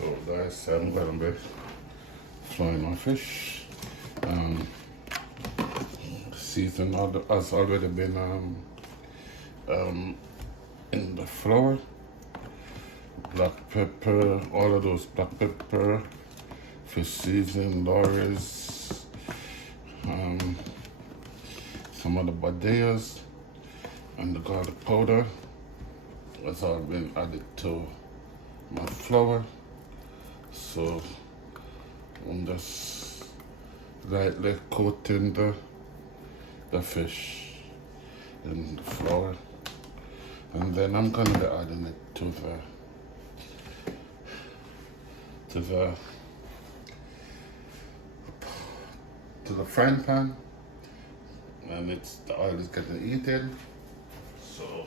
So guys, I'm gonna be frying my fish. Season has already been in the flour, black pepper, all of those black pepper, fish season, Laurels, some of the badillas, and the garlic powder has all been added to my flour. So I'm just lightly coating the fish in the flour, and then I'm gonna be adding it to the frying pan, and the oil is getting heated. So